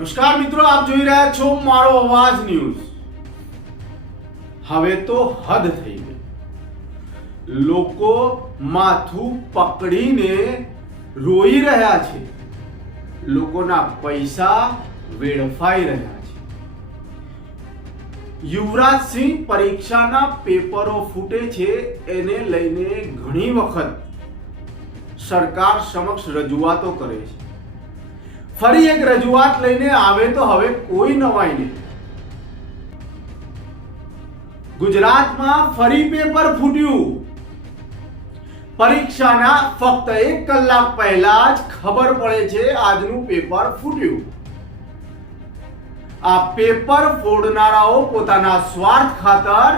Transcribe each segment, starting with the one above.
નમસ્કાર મિત્રો, આપ જોઈ રહ્યા છો મારો અવાજ ન્યૂઝ. હવે તો હદ થઈ ગઈ. લોકો માથું પકડીને રોઈ રહ્યા છે. લોકોના પૈસા વેડફાઈ રહ્યા છે. યુવરાજસિંહ પરીક્ષાના પેપરો ફૂટે છે એને લઈને ઘણી વખત સરકાર સમક્ષ રજૂઆતો કરે છે. ફરી એક રજૂઆત લઈને આવે તો હવે કોઈ નવાઈ નહીં. ગુજરાતમાં ફરી પેપર ફૂટ્યું. પરીક્ષાના ફક્ત એક કલાક પહેલા જ ખબર પડે છે આજનું પેપર ફૂટ્યું. આ પેપર ફોડનારાઓ પોતાના સ્વાર્થ ખાતર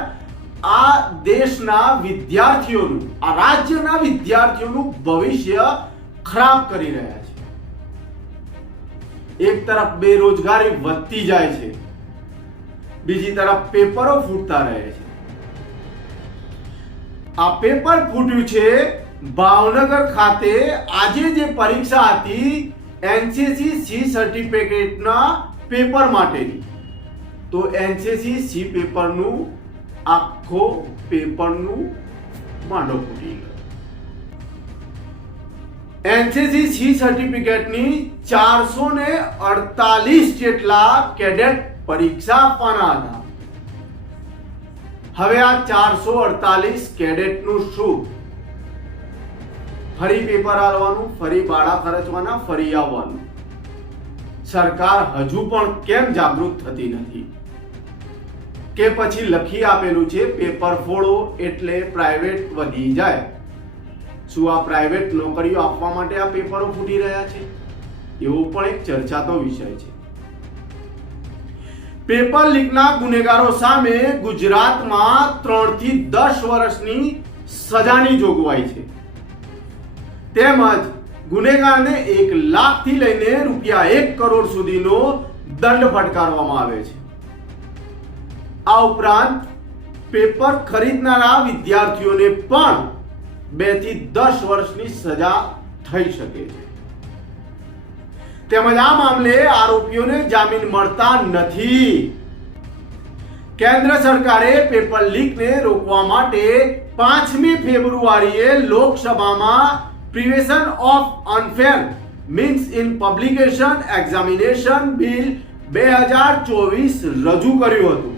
આ દેશના વિદ્યાર્થીઓનું, આ રાજ્યના વિદ્યાર્થીઓનું ભવિષ્ય ખરાબ કરી રહ્યા છે. એક તરફ બેરોજગારી વધતી જાય છે, બીજી તરફ પેપરો ફૂટતા રહે છે. આ પેપર ફૂટ્યું છે ભાવનગર ખાતે આજે જે પરીક્ષા હતી, એનસીસી સી સર્ટિફિકેટના પેપર માટેની. તો એનસીસી સી પેપરનું આખો પેપરનું માંડો ફૂટી ગયો. એનસીસી સી સર્ટિફિકેટની ચારસો ને અડતાલીસ જેટલા કેડેટ પરીક્ષા આપવાના હતા. હવે આ ચારસો અડતાલીસ કેડેટનું શું? ફરી પેપર આવવાનું ફરી બાળા ખર્ચવાના ફરી આવવાનું. સરકાર હજુ પણ કેમ જાગૃત થતી નથી? કે પછી લખી આપેલું છે, પેપર ફોડો એટલે પ્રાઇવેટ વધી જાય. શું આ પ્રાઇવેટ નોકરીઓ આપવા માટે આ પેપરો ફૂટી રહ્યા છે? એવો પણ એક ચર્ચાતો વિષય છે. પેપર લીકના ગુનેગારો સામે ગુજરાતમાં ત્રણથી દસ વર્ષની સજાની જોગવાઈ છે. તેમજ ગુનેગારને એક લાખથી લઈને રૂપિયા એક કરોડ સુધીનો દંડ ફટકારવામાં આવે છે. આ ઉપરાંત પેપર ખરીદનારા વિદ્યાર્થીઓને પણ બેથી દસ વર્ષની સજા થઈ શકે છે. તેમજ આ મામલે આરોપીઓને જામીન મળતા નથી. કેન્દ્ર સરકારે પેપર લીકને રોકવા માટે પાંચમી ફેબ્રુઆરીએ લોકસભામાં prevention of unfair means in publication examination bill બે હજાર ચોવીસ રજૂ કર્યું હતું.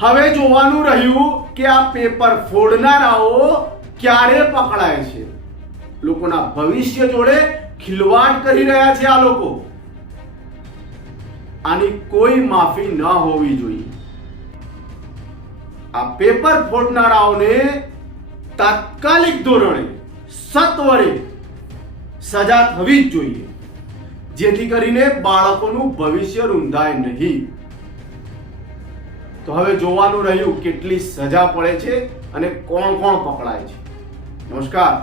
હવે જોવાનું રહ્યું કે આ પેપર ફોડનારાઓ ક્યારે પકડાય છે. લોકોના ભવિષ્ય જોડે ખિલવાડ કરી રહ્યા છે આ લોકો. આની કોઈ માફી ન હોવી જોઈએ. આ પેપર ફોડનારાઓને તાત્કાલિક ધોરણે સત્વરે સજા થવી જ જોઈએ. જેથી કરીને બાળકોનું ભવિષ્ય રૂંધાય નહીં. તો હવે જોવાનું રહ્યું કેટલી સજા પડે છે અને કોણ કોણ પકડાય છે. નમસ્કાર.